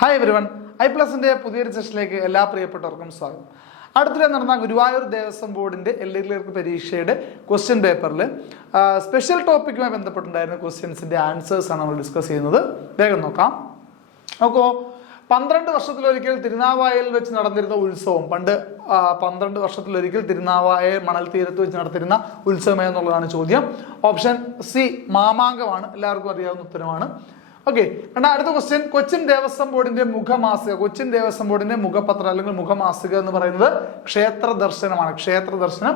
Hi everyone, ഐ+ന്റെ പുതിയൊരു സെഷനിലേക്ക് എല്ലാ പ്രിയപ്പെട്ടവർക്കും സ്വാഗതം. അടുത്തിടെ നടന്ന ഗുരുവായൂർ ദേവസ്വം ബോർഡിന്റെ എൽ.ഡി. ക്ലർക്ക് പരീക്ഷയുടെ ക്വസ്റ്റ്യൻ പേപ്പറിൽ സ്പെഷ്യൽ ടോപ്പിക്കുമായി ബന്ധപ്പെട്ടുണ്ടായിരുന്ന ക്വസ്റ്റ്യൻസിന്റെ ആൻസേഴ്സ് ആണ് നമ്മൾ ഡിസ്കസ് ചെയ്യുന്നത്. വേഗം നോക്കാം. നോക്കൂ, 12 വർഷത്തിലൊരിക്കൽ തിരുനാവായയിൽ വെച്ച് നടന്നിരുന്ന ഉത്സവം, പണ്ട് 12 വർഷത്തിലൊരിക്കൽ തിരുനാവായ മണൽ തീരത്ത് വെച്ച് നടത്തിരുന്ന ഉത്സവം എന്നുള്ളതാണ് ചോദ്യം. ഓപ്ഷൻ സി മാമാങ്കമാണ്, എല്ലാവർക്കും അറിയാവുന്ന ഉത്തരമാണ്. ഓക്കെ, അടുത്ത ക്വസ്റ്റ്യൻ, കൊച്ചിൻ ദേവസ്വം ബോർഡിന്റെ മുഖമാസിക, കൊച്ചിൻ ദേവസ്വം ബോർഡിന്റെ മുഖപത്രം അല്ലെങ്കിൽ മുഖമാസിക എന്ന് പറയുന്നത് ക്ഷേത്ര ദർശനമാണ്. ക്ഷേത്ര ദർശനം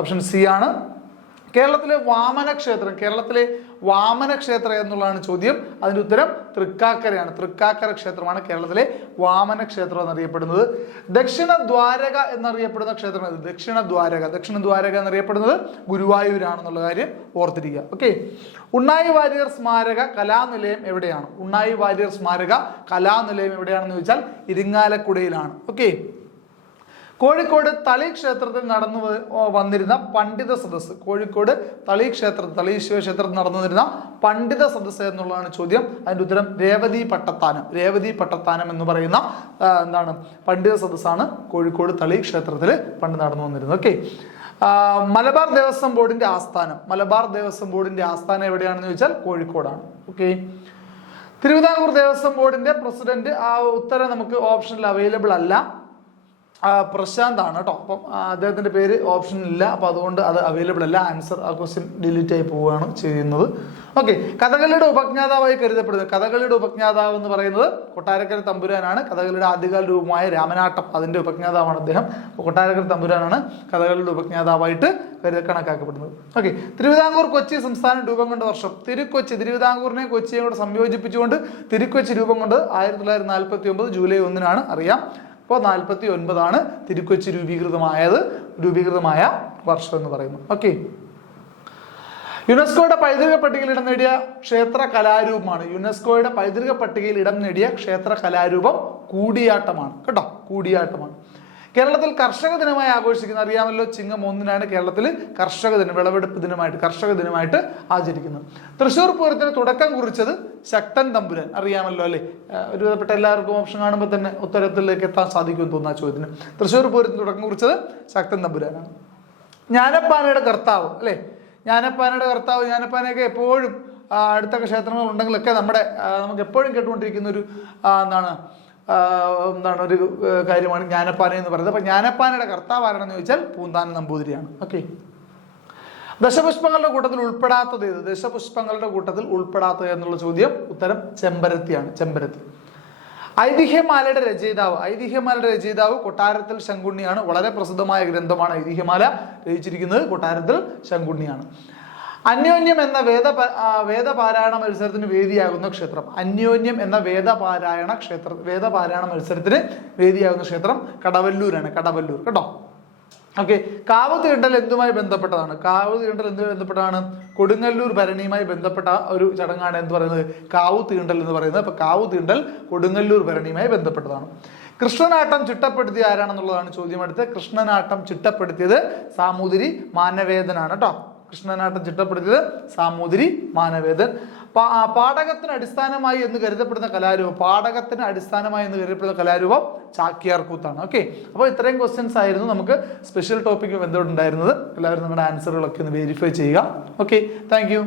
ഓപ്ഷൻ സി ആണ്. കേരളത്തിലെ വാമന ക്ഷേത്രം എന്നുള്ളതാണ് ചോദ്യം. അതിന്റെ ഉത്തരം തൃക്കാക്കരയാണ്. തൃക്കാക്കര ക്ഷേത്രമാണ് കേരളത്തിലെ വാമന ക്ഷേത്രം എന്നറിയപ്പെടുന്നത്. ദക്ഷിണ ദ്വാരക എന്നറിയപ്പെടുന്ന ക്ഷേത്രം ഏത്? ദക്ഷിണ ദ്വാരക എന്നറിയപ്പെടുന്നത് ഗുരുവായൂരാണെന്നുള്ള കാര്യം ഓർത്തിരിക്കുക. ഓക്കെ, ഉണ്ണായി വാര്യർ സ്മാരക കലാനിലയം എവിടെയാണ്? ഉണ്ണായി വാര്യർ സ്മാരക കലാനിലയം എവിടെയാണെന്ന് ചോദിച്ചാൽ ഇരിങ്ങാലക്കുടയിലാണ്. ഓക്കെ, കോഴിക്കോട് തളി ക്ഷേത്രത്തിൽ നടന്നു വന്നിരുന്ന പണ്ഡിത സദസ്സ്, കോഴിക്കോട് തളി ശിവക്ഷേത്രത്തിൽ നടന്നു വന്നിരുന്ന പണ്ഡിത സദസ്സ് എന്നുള്ളതാണ് ചോദ്യം. അതിന്റെ ഉത്തരം രേവതി പട്ടത്താനം എന്ന് പറയുന്ന പണ്ഡിത സദസ്സാണ് കോഴിക്കോട് തളി ക്ഷേത്രത്തിൽ പണ്ട് നടന്നു വന്നിരുന്നത്. ഓക്കെ, മലബാർ ദേവസ്വം ബോർഡിന്റെ ആസ്ഥാനം എവിടെയാണെന്ന് ചോദിച്ചാൽ കോഴിക്കോടാണ്. ഓക്കെ, തിരുവിതാംകൂർ ദേവസ്വം ബോർഡിന്റെ പ്രസിഡന്റ്, ആ ഉത്തരം നമുക്ക് ഓപ്ഷനിൽ അവൈലബിൾ അല്ല, പ്രശാന്ത് ആണ് കേട്ടോ. അപ്പം അദ്ദേഹത്തിന്റെ പേര് ഓപ്ഷനില്ല, അപ്പൊ അതുകൊണ്ട് അത് അവൈലബിൾ അല്ല. ആൻസർ ആ ക്വസ്റ്റ്യൻ ഡിലീറ്റ് ആയി പോവുകയാണ് ചെയ്യുന്നത്. ഓക്കെ, കഥകളിയുടെ ഉപജ്ഞാതാവായി കരുതപ്പെടുന്നത്, കഥകളിയുടെ ഉപജ്ഞാതാവ് എന്ന് പറയുന്നത് കൊട്ടാരക്കര തമ്പുരാനാണ്. കഥകളിയുടെ ആദ്യകാല രൂപമായ രാമനാട്ടം, അതിന്റെ ഉപജ്ഞാതാവാണ് അദ്ദേഹം. കൊട്ടാരക്കര തമ്പുരാനാണ് കഥകളിയുടെ ഉപജ്ഞാതാവായിട്ട് കണക്കാക്കപ്പെടുന്നത്. ഓക്കെ, തിരുവിതാംകൂർ കൊച്ചി സംസ്ഥാനം രൂപം കൊണ്ട വർഷം, തിരുവിതാംകൂറിനെ കൊച്ചിയെ കൂടെ സംയോജിപ്പിച്ചുകൊണ്ട് തിരുക്കൊച്ചി രൂപം കൊണ്ട് 1949 ജൂലൈ 1-നാണ്. അറിയാം. അപ്പോൾ 49 തിരുക്കൊച്ചി രൂപീകൃതമായ വർഷം എന്ന് പറയുന്നു. ഓക്കെ, യുനെസ്കോയുടെ പൈതൃക പട്ടികയിൽ ഇടം നേടിയ ക്ഷേത്ര കലാരൂപം കൂടിയാട്ടമാണ് കേട്ടോ. കൂടിയാട്ടമാണ്. കേരളത്തിൽ കർഷക ദിനമായി ആഘോഷിക്കുന്ന, അറിയാമല്ലോ, ചിങ്ങം 1-നാണ് കേരളത്തിൽ കർഷക ദിനം, വിളവെടുപ്പ് ദിനമായിട്ട് കർഷക ദിനമായിട്ട് ആചരിക്കുന്നത്. തൃശ്ശൂർ പൂരത്തിന് തുടക്കം കുറിച്ചത് ശക്തൻ തമ്പുരാൻ, അറിയാമല്ലോ അല്ലേ. ഒരുവിധപ്പെട്ട എല്ലാവർക്കും ഓപ്ഷൻ കാണുമ്പോൾ തന്നെ ഉത്തരത്തിലേക്ക് എത്താൻ സാധിക്കുമെന്ന് തോന്നുന്ന ചോദ്യത്തിന്. തൃശ്ശൂർ പൂരത്തിന് തുടക്കം കുറിച്ചത് ശക്തൻ തമ്പുരാനാണ്. ജ്ഞാനപ്പാനയുടെ കർത്താവ് അല്ലേ, ജ്ഞാനപ്പാനയൊക്കെ എപ്പോഴും അടുത്ത ക്ഷേത്രങ്ങൾ ഉണ്ടെങ്കിലൊക്കെ നമുക്ക് എപ്പോഴും കേട്ടുകൊണ്ടിരിക്കുന്ന ഒരു ഒരു കാര്യമാണ് ജ്ഞാനപ്പാന എന്ന് പറയുന്നത്. അപ്പൊ ജ്ഞാനപ്പാനയുടെ കർത്താവ് ആരാണെന്ന് ചോദിച്ചാൽ പൂന്താനം നമ്പൂതിരിയാണ്. ഓക്കെ, ദശപുഷ്പങ്ങളുടെ കൂട്ടത്തിൽ ഉൾപ്പെടാത്തത് എന്നുള്ള ചോദ്യം, ഉത്തരം ചെമ്പരത്തിയാണ്. ഐതിഹ്യമാലയുടെ രചയിതാവ് കൊട്ടാരത്തിൽ ശങ്കുണ്ണിയാണ്. വളരെ പ്രസിദ്ധമായ ഗ്രന്ഥമാണ് ഐതിഹ്യമാല, രചിച്ചിരിക്കുന്നത് കൊട്ടാരത്തിൽ ശങ്കുണ്ണിയാണ്. അന്യോന്യം എന്ന വേദപാരായണ മത്സരത്തിന് വേദിയാകുന്ന ക്ഷേത്രം, വേദപാരായണ മത്സരത്തിന് വേദിയാകുന്ന ക്ഷേത്രം കടവല്ലൂരാണ്. കേട്ടോ. ഓക്കെ, കാവ് തീണ്ടൽ എന്തുമായി ബന്ധപ്പെട്ടതാണ്? കൊടുങ്ങല്ലൂർ ഭരണിയുമായി ബന്ധപ്പെട്ട ഒരു ചടങ്ങാണ് എന്ത് പറയുന്നത്, കാവ് തീണ്ടൽ എന്ന് പറയുന്നത്. അപ്പൊ കാവ് തീണ്ടൽ കൊടുങ്ങല്ലൂർ ഭരണിയുമായി ബന്ധപ്പെട്ടതാണ്. കൃഷ്ണനാട്ടം ചിട്ടപ്പെടുത്തിയ ആരാണെന്നുള്ളതാണ് ചോദ്യം. അടുത്ത് കൃഷ്ണനാട്ടം ചിട്ടപ്പെടുത്തിയത് സാമൂതിരി മാനവേദനാണ് കേട്ടോ. കൃഷ്ണനാട്ടം ചിട്ടപ്പെടുത്തിയത് സാമൂതിരി മാനവേദൻ. പാടകത്തിന് അടിസ്ഥാനമായി എന്ന് കരുതപ്പെടുന്ന കലാരൂപം ചാക്യാർ കൂത്താണ്. ഓക്കെ, അപ്പോൾ ഇത്രയും ക്വസ്റ്റ്യൻസ് ആയിരുന്നു നമുക്ക് സ്പെഷ്യൽ ടോപ്പിക്ക് ബന്ധപ്പെട്ടുണ്ടായിരുന്നത്. എല്ലാവരും നിങ്ങളുടെ ആൻസറുകളൊക്കെ ഒന്ന് വെരിഫൈ ചെയ്യുക. Okay, thank you.